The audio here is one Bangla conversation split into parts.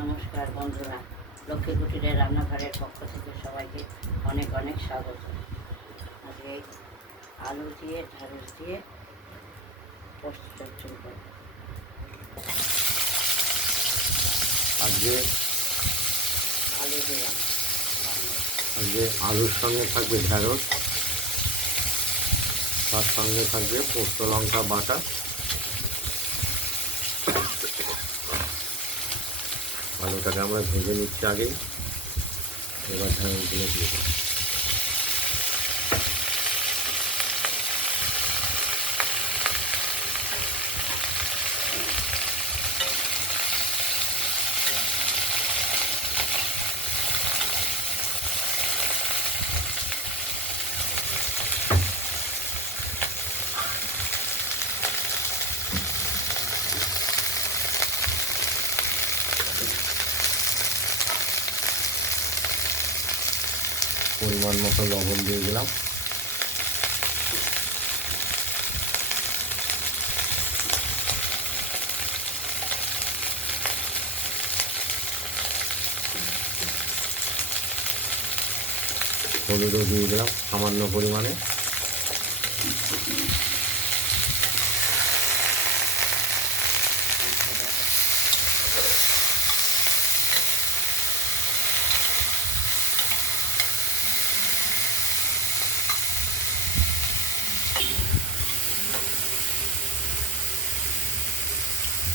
নমস্কার বন্ধুরা, লক্ষ্মী কুটিরের রান্নাঘরের পক্ষ থেকে সবাইকে অনেক অনেক স্বাগত। আজকে এই আলু দিয়ে ঢ্যাঁড়স দিয়ে পোস্ত চচ্চড়ি করব। আজকে আলু দিলাম, আলুর সঙ্গে থাকবে ঢ্যাঁড়স, তার সঙ্গে থাকবে পোস্ত লঙ্কা বাটা। আলুটাকে আমরা ভেজে নিচ্ছি আগেই, এবার ঢ্যাঁড়সগুলো দিয়ে দেবো। পরিমাণ মতো লবণ দিয়ে দিলাম। হলুদও দিয়ে দিলাম সামান্য পরিমাণে।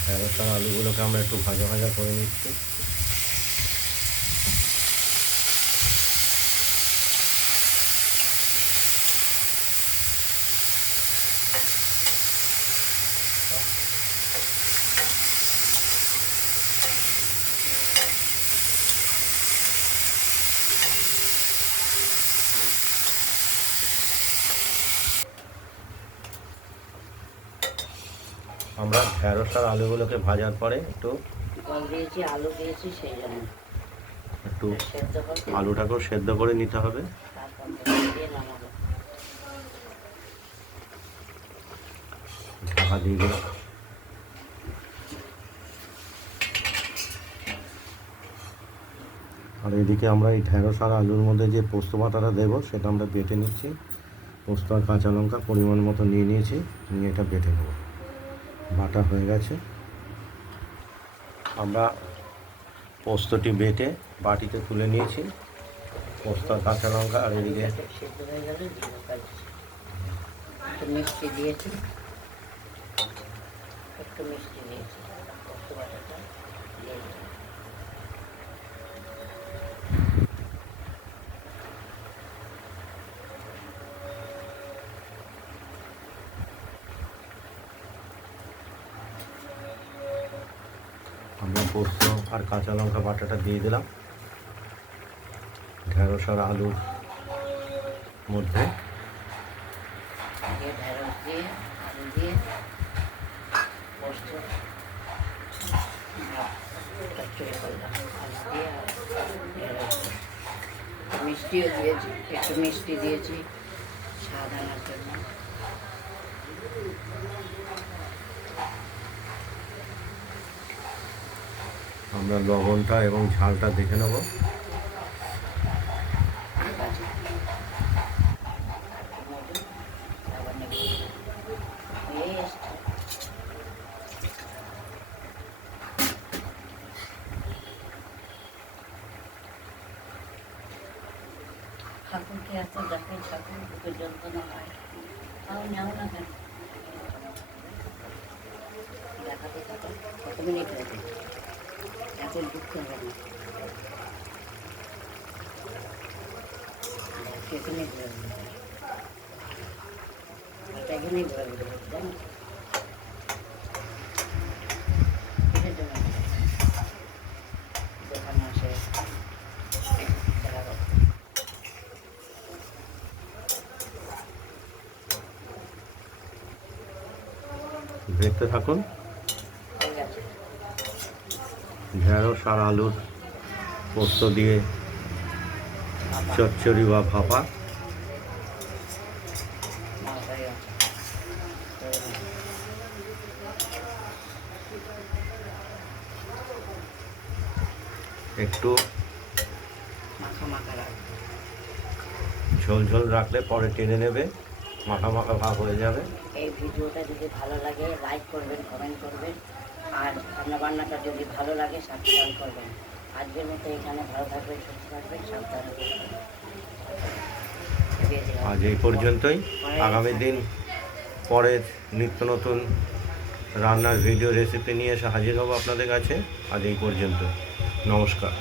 ঢ্যাঁড়স আর আলুগুলোকে আমরা একটু ভাজা ভাজা করে নিচ্ছি। আমরা ঢ্যাঁড়স আর আলুগুলোকে ভাজার পরে একটু জল দিয়েছি, আলু দিয়েছি, সেই জন্য একটু সেদ্ধ করতে আলুটাকেও সেদ্ধ করে নিতে হবে। তারপর দিয়ে নামাবো। ঢাকা দিয়ে দিলাম। আর এদিকে আমরা এই ঢ্যাঁড়স আর আলুর মধ্যে যে পোস্ত বাটাটা দেবো সেটা আমরা বেটে নিচ্ছি। পোস্ত আর কাঁচা লঙ্কা পরিমাণ মতো নিয়ে নিয়েছি, নিয়ে এটা বেটে নেব। বাটা হয়ে গেছে। আমরা পোস্তটি বেটে বাটিতে তুলে নিয়েছি। পোস্ত আর কাঁচা লঙ্কা আর এদিকে সেদ্ধ হয়ে গেলে জিরে কাটছি, একটু মিষ্টি দিয়েছি, পোস্ত বাটাটা দিয়ে দিলাম। আমরা পোস্ত আর কাঁচা লঙ্কা বাটাটা দিয়ে দিলাম ঢ্যাঁড়স আর আলুর মধ্যে। ঢ্যাঁড়স দিয়ে আলু দিয়ে পোস্ত চচ্চড়ি করলাম, আলু দিয়ে আর ঢ্যাঁড়স দিয়ে। মিষ্টিও দিয়েছি, একটু মিষ্টি দিয়েছি স্বাদ আনার জন্য। আমরা লবণটা এবং ঝালটা দেখে নেব। ঠিক আছে, আবার নেব, হয়ে এসছে। ঠাকুরকে এত দেখে, ঠাকুর বুকের যন্ত্রণা হয়, তাও নেও না কেন? দেখাতে থাকো, কত মিনিট হয়েছে, এখন ঢুকতে হবে না, এখানে ঘুরে ঘুরে এখানেই ঘুরে ঘুরে জানো কিসের জন্য দোকানে আসে দেখা করতে। দেখতে থাকুন। হয়ে গেছে, ঢ্যাঁড়স আর আলুর পোস্ত দিয়ে চচ্চড়ি বা ভাপা হয়ে গেছে। একটু মাখা মাখা রাখবো। ঝোল ঝোল রাখলে পরে টেনে নেবে, মাখা মাখা ভাব হয়ে যাবে। এই ভিডিওটা যদি ভালো লাগে লাইক করবেন, কমেন্ট করবেন, আর রান্নাবান্নাটা যদি ভালো লাগে সাবস্ক্রাইব করবেন। আজকের মতো এখানে ভালো থাকবেন, সুস্থ থাকবেন, সাবধানে থাকবেন। আজ এই পর্যন্তই। আগামী দিন পরের নিত্য নতুন রান্নার ভিডিও রেসিপি নিয়ে এসে হাজির হব আপনাদের কাছে। আজ এই পর্যন্ত, নমস্কার।